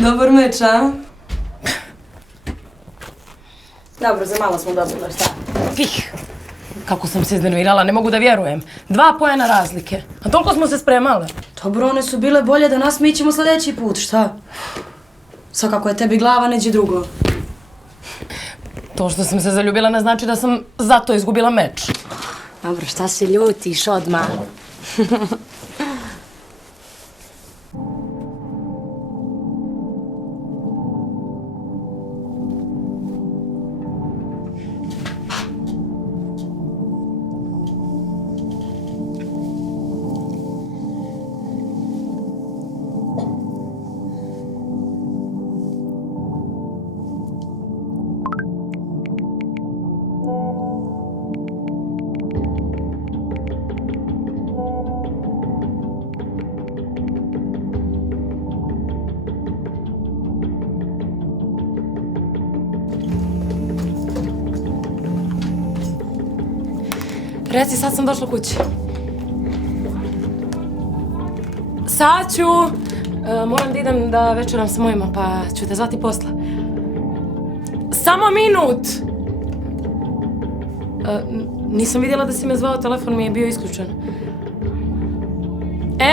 Dobar meč, a? Dobro, za malo smo dobili, šta? Pih! Kako sam se iznervirala, ne mogu da vjerujem. 2 poena razlike. A toliko smo se spremale. Dobro, one su bile bolje da nas, mi ćemo sljedeći put, šta? Svakako je tebi glava, neđe drugo. To što sam se zaljubila ne znači da sam zato izgubila meč. Dobro, šta se ljutiš odmah? Reci, sad sam došla kući. Sad ću. Moram da idem da večeram sa mojima, pa ću te zvati posle. Samo minut! Nisam vidjela da si me zvao, telefon mi je bio isključen.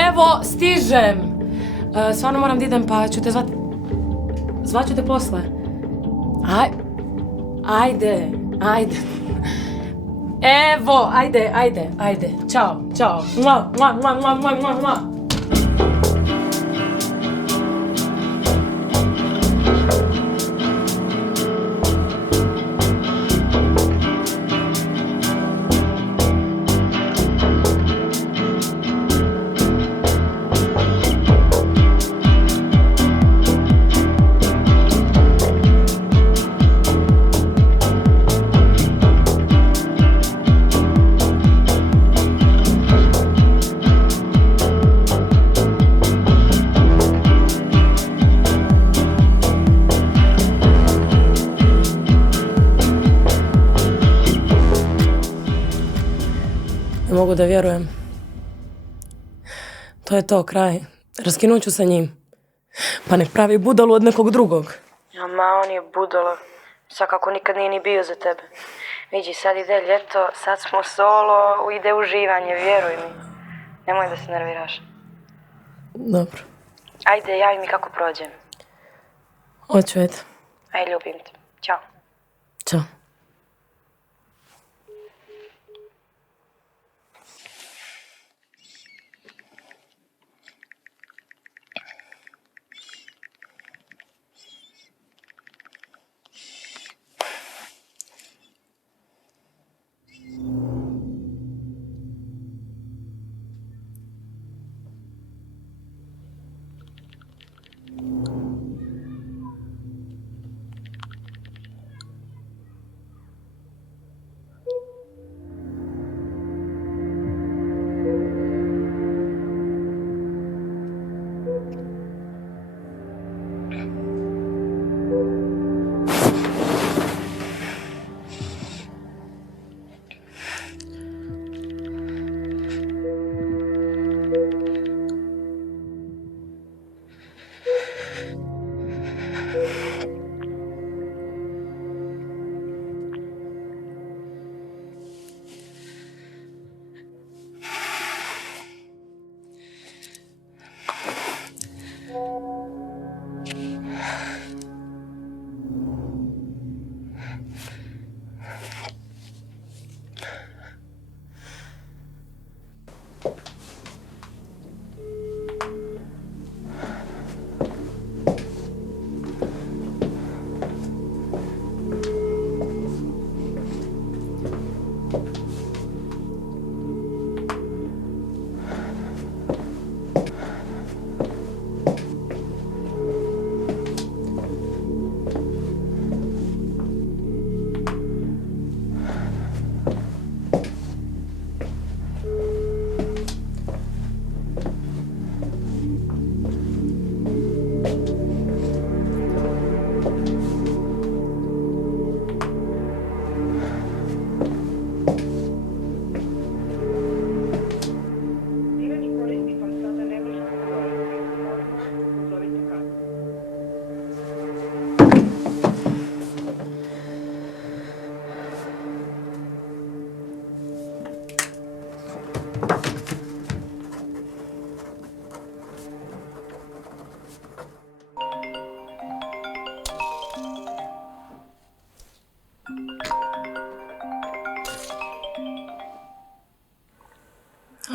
Evo, stižem! Stvarno moram da idem, pa ću te zvati. Zvaću te posle. Ajde. Evo, ajde. Ćao. Mua. Ne mogu da vjerujem. To je to, kraj. Raskinut ću sa njim. Pa nek pravi budalu od nekog drugog. Ama, on je budalo. Svakako nikad nije ni bio za tebe. Vidi, sad ide ljeto, sad smo solo, ide uživanje, vjeruj mi. Nemoj da se nerviraš. Dobro. Ajde, javi mi kako prođem. Hoću, eto. Aj, ljubim te. Ćao. Ćao.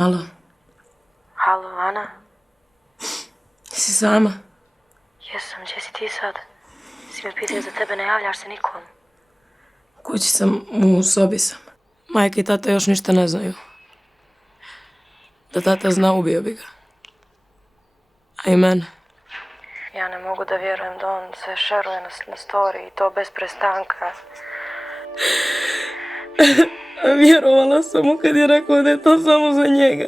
Alo, Halo, Ana? si sama? Jesam, gdje si ti sad? Si me pitao za tebe, ne javljaš se nikom. Kući sam, u sobi sam. Majka i tata još ništa ne znaju. Da tata zna, ubio bi ga. A i mene. Ja ne mogu da vjerujem da on sve šeruje na story i to bez prestanka. Vjerovala sam mu kad je rekao da je to samo za njega.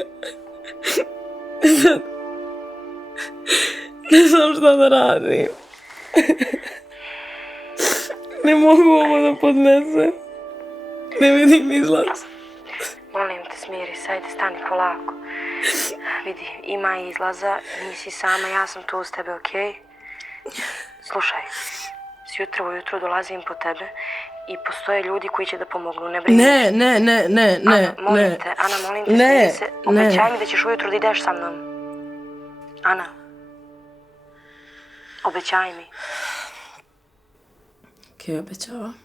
Sad, ne znam šta da radim. Ne mogu ovo da podnesem. Ne vidim izlaz. Molim te, smiri se, ajde, stani polako. Vidi, ima izlaza, nisi sama, ja sam tu uz tebe, okej? Slušaj, s jutra ujutro dolazim po tebe i postoje ljudi koji će da pomognu, ne brini. Ne. Ana, molim te, smiri se. Obećaj mi da ćeš ujutro da ideš sa mnom. Ana. Obećaj mi. Okej, obećavam.